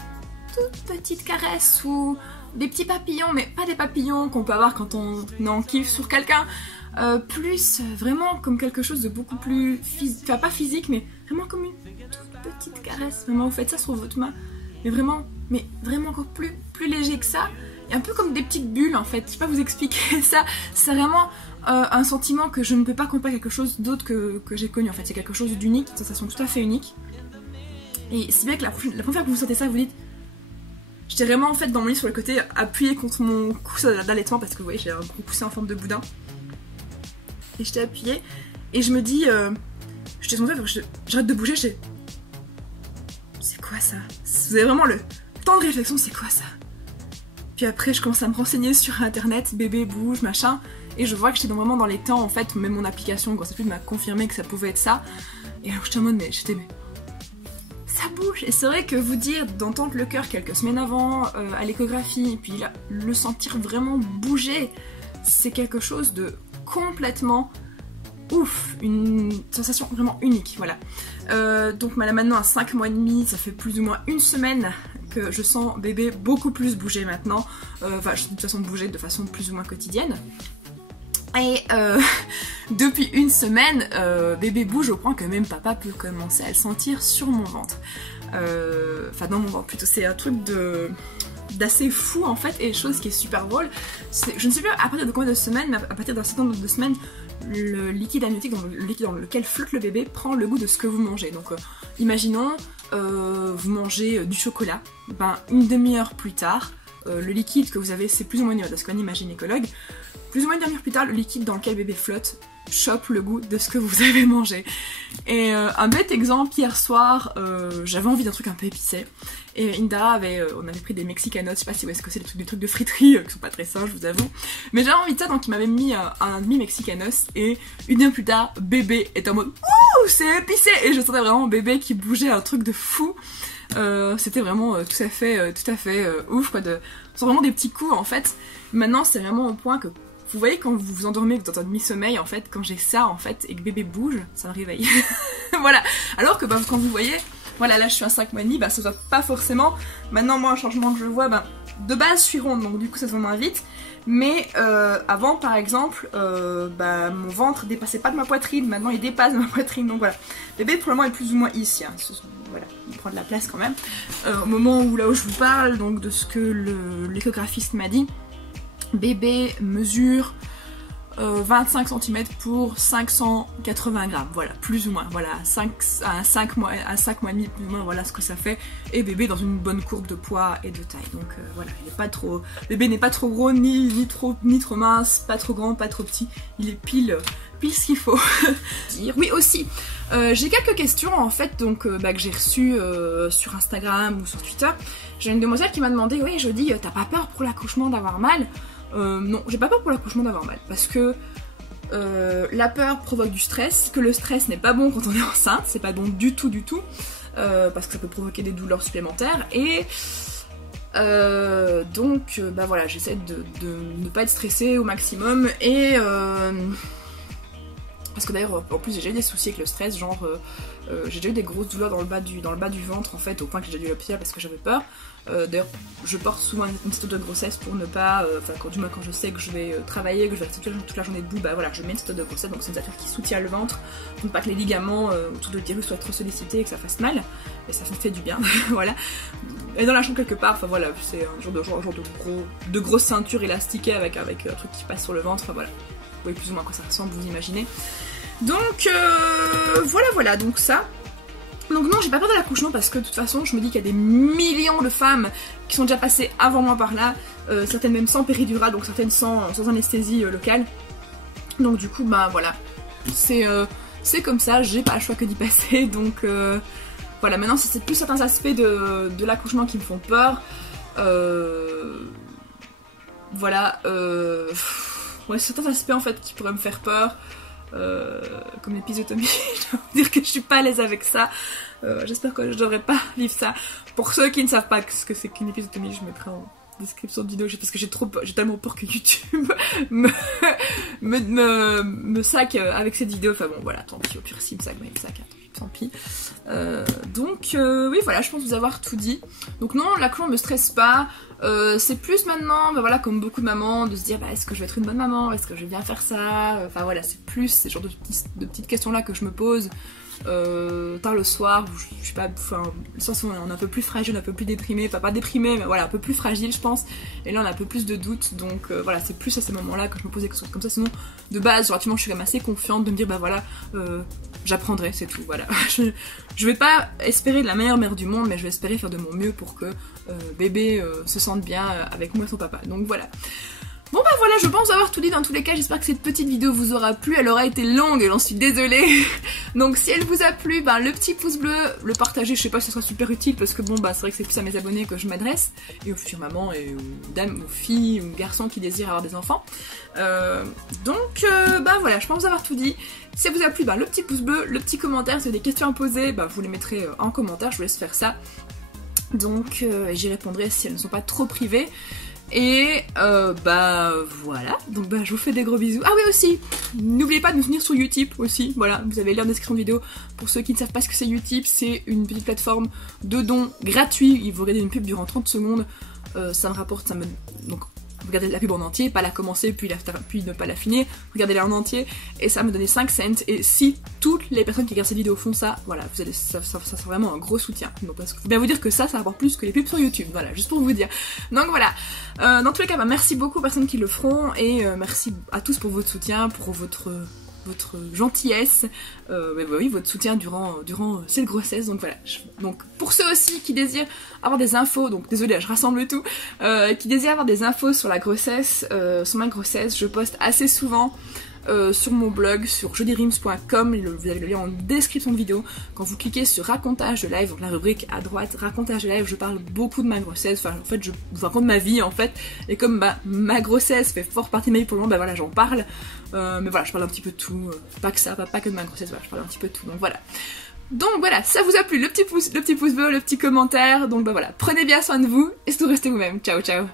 toute petite caresse ou des petits papillons, mais pas des papillons qu'on peut avoir quand on est en kiff sur quelqu'un, plus vraiment comme quelque chose de beaucoup plus physique, enfin pas physique mais vraiment comme une toute petite caresse, vraiment vous faites ça sur votre main, mais vraiment encore plus léger que ça, et un peu comme des petites bulles en fait, je sais pas vous expliquer ça, c'est vraiment un sentiment que je ne peux pas comparer à quelque chose d'autre que j'ai connu en fait, c'est quelque chose d'unique, une sensation tout à fait unique, et c'est bien que la première fois que vous sentez ça, vous dites, j'étais vraiment en fait dans mon lit sur le côté, appuyée contre mon coussin d'allaitement, parce que vous voyez j'ai un gros coussin en forme de boudin, et j'étais appuyée, et je me dis, j'étais senti, j'arrête de bouger, c'est quoi ça? Vous avez vraiment le temps de réflexion, c'est quoi ça? Puis après je commence à me renseigner sur internet, bébé bouge, machin, et je vois que j'étais vraiment dans les temps en fait, même mon application Grosse Pub m'a confirmé que ça pouvait être ça, et alors j'étais en mode mais ça bouge, et c'est vrai que vous dire d'entendre le cœur quelques semaines avant à l'échographie, et puis là, le sentir vraiment bouger, c'est quelque chose de complètement ouf, une sensation vraiment unique, voilà. Donc maintenant à 5 mois et demi, ça fait plus ou moins une semaine que je sens bébé beaucoup plus bouger maintenant, enfin de toute façon bouger de façon plus ou moins quotidienne. Et depuis une semaine, bébé bouge au point que même papa peut commencer à le sentir sur mon ventre. Enfin dans mon ventre plutôt, c'est un truc d'assez fou en fait, et chose qui est super drôle, je ne sais plus à partir de combien de semaines, mais à partir d'un certain nombre de semaines, le liquide amniotique, donc le liquide dans lequel flotte le bébé, prend le goût de ce que vous mangez. Donc imaginons, vous mangez du chocolat, ben une demi-heure plus tard, le liquide que vous avez, c'est plus ou moins une heure, parce qu'on imagine gynécologue, plus ou moins une demi-heure plus tard, le liquide dans lequel le bébé flotte chope le goût de ce que vous avez mangé. Et un bête exemple, hier soir, j'avais envie d'un truc un peu épicé, et Inda on avait pris des mexicanos, je sais pas si vous voyez ce que c'est, des trucs de friterie qui sont pas très sains, je vous avoue, mais j'avais envie de ça, donc il m'avait mis un demi mexicanos, et une heure plus tard, bébé est en mode ouh, c'est épicé, et je sentais vraiment bébé qui bougeait, un truc de fou. C'était vraiment tout à fait ouf quoi, c'est vraiment des petits coups en fait. Maintenant c'est vraiment au point que vous voyez quand vous vous endormez, que vous êtes en demi-sommeil en fait, quand j'ai ça en fait et que bébé bouge, ça me réveille. Voilà, alors que quand vous voyez, voilà là je suis à 5 mois et demi, ça se voit pas forcément. Maintenant moi un changement que je vois, de base je suis ronde donc du coup ça se voit moins vite. Mais avant par exemple, mon ventre dépassait pas de ma poitrine, maintenant il dépasse de ma poitrine, donc voilà. Bébé pour le moment est plus ou moins ici, hein. Voilà, il prend de la place quand même. Au moment où là où je vous parle, donc de ce que l'échographiste m'a dit, bébé mesure 25 cm pour 580 grammes, voilà, plus ou moins, voilà, à 5 mois et demi, plus ou moins, voilà ce que ça fait, et bébé dans une bonne courbe de poids et de taille, donc voilà, il est pas trop, bébé n'est pas trop gros, ni trop mince, pas trop grand, pas trop petit, il est pile ce qu'il faut. Oui aussi, j'ai quelques questions en fait, donc que j'ai reçues sur Instagram ou sur Twitter. J'ai une demoiselle qui m'a demandé, oui Jody, t'as pas peur pour l'accouchement d'avoir mal? Non, j'ai pas peur pour l'accouchement d'avoir mal, parce que la peur provoque du stress, que le stress n'est pas bon quand on est enceinte, c'est pas bon du tout, parce que ça peut provoquer des douleurs supplémentaires, et Bah voilà, j'essaie de ne pas être stressée au maximum et parce que d'ailleurs en plus j'ai déjà eu des soucis avec le stress, genre j'ai déjà eu des grosses douleurs dans le bas du ventre en fait, au point que j'ai déjà dû aller à l'hôpital parce que j'avais peur. D'ailleurs je porte souvent une ceinture de grossesse pour ne pas, du moins quand je sais que je vais travailler, que je vais rester toute la journée debout, bah voilà, je mets une ceinture de grossesse, donc c'est une ceinture qui soutient le ventre pour ne pas que les ligaments autour de l'utérus soient trop sollicités et que ça fasse mal, et ça me fait du bien, voilà. Et dans la chambre quelque part, enfin voilà, c'est un genre de grosse ceinture élastiquée avec un truc qui passe sur le ventre, enfin voilà. Vous voyez plus ou moins à quoi ça ressemble, vous imaginez. Donc voilà, donc ça. Donc non, j'ai pas peur de l'accouchement parce que de toute façon, je me dis qu'il y a des millions de femmes qui sont déjà passées avant moi par là, certaines même sans péridurale, donc certaines sans anesthésie locale. Donc du coup, bah voilà, c'est comme ça, j'ai pas le choix que d'y passer, donc voilà, maintenant c'est plus certains aspects de l'accouchement qui me font peur. Voilà, ouais, certains aspects en fait qui pourraient me faire peur. Comme l'épisiotomie, je dois vous dire que je suis pas à l'aise avec ça. J'espère que je devrais pas vivre ça. Pour ceux qui ne savent pas ce que c'est qu'une épisiotomie, je mettrai en description de vidéo parce que j'ai tellement peur que YouTube me sac avec cette vidéo. Enfin bon, voilà, tant pis, au pire s'il me sac, mais il me sac, tant pis. Oui, voilà, je pense vous avoir tout dit. Donc non, l'accouchement me stresse pas. C'est plus maintenant, bah voilà, comme beaucoup de mamans, de se dire, bah est-ce que je vais être une bonne maman, est-ce que je vais bien faire ça, enfin voilà, c'est plus ces genres de petites questions là que je me pose tard le soir, où je suis pas, enfin, le sens où on est un peu plus fragile, un peu plus déprimé, enfin pas déprimé, mais voilà, un peu plus fragile je pense, et là on a un peu plus de doutes, donc voilà, c'est plus à ces moments là que je me pose des questions comme ça. Sinon de base, relativement, je suis quand même assez confiante de me dire, bah voilà, j'apprendrai, c'est tout, voilà. Je vais pas espérer de la meilleure mère du monde, mais je vais espérer faire de mon mieux pour que bébé se sente bien avec moi et son papa, donc voilà. Bon bah voilà, je pense avoir tout dit dans tous les cas, j'espère que cette petite vidéo vous aura plu, elle aura été longue et j'en suis désolée. Donc si elle vous a plu, ben le petit pouce bleu, le partager, je sais pas si ce sera super utile parce que bon bah c'est vrai que c'est plus à mes abonnés que je m'adresse, et aux futures mamans et aux dames, aux filles, aux garçons qui désirent avoir des enfants. Bah voilà, je pense vous avoir tout dit. Si ça vous a plu, ben le petit pouce bleu, le petit commentaire, si vous avez des questions à poser, bah vous les mettrez en commentaire, je vous laisse faire ça. Donc j'y répondrai si elles ne sont pas trop privées. Et bah voilà, donc bah je vous fais des gros bisous. Ah oui aussi, n'oubliez pas de nous soutenir sur Utip aussi, voilà, vous avez le lien en description de vidéo. Pour ceux qui ne savent pas ce que c'est Utip, c'est une petite plateforme de dons gratuits. Il vous regardez une pub durant 30 secondes, ça me rapporte, donc vous regardez la pub en entier, pas la commencer puis ne pas la finir, regardez-la en entier et ça me donnait 5 cents. Et si toutes les personnes qui regardent cette vidéo font ça, voilà, ça sera vraiment un gros soutien. Donc parce que faut bien vous dire que ça rapporte plus que les pubs sur YouTube, voilà, juste pour vous dire. Donc voilà, dans tous les cas, bah, merci beaucoup aux personnes qui le feront et merci à tous pour votre soutien, pour votre gentillesse, oui, votre soutien durant cette grossesse. Donc voilà, donc pour ceux aussi qui désirent avoir des infos, donc désolé, je rassemble tout, qui désirent avoir des infos sur la grossesse, sur ma grossesse, je poste assez souvent sur mon blog, sur jodirims.com, vous avez le lien en description de vidéo. Quand vous cliquez sur racontage de live, donc la rubrique à droite, racontage de live, je parle beaucoup de ma grossesse, enfin en fait je vous raconte ma vie en fait, et comme bah, ma grossesse fait fort partie de ma vie pour le moment, bah voilà, j'en parle, mais voilà, je parle un petit peu de tout, pas que ça, pas que de ma grossesse, voilà, je parle un petit peu de tout, donc voilà. Donc voilà, ça vous a plu, le petit pouce bleu, le petit commentaire, donc bah voilà, prenez bien soin de vous, et surtout restez vous-même, ciao ciao.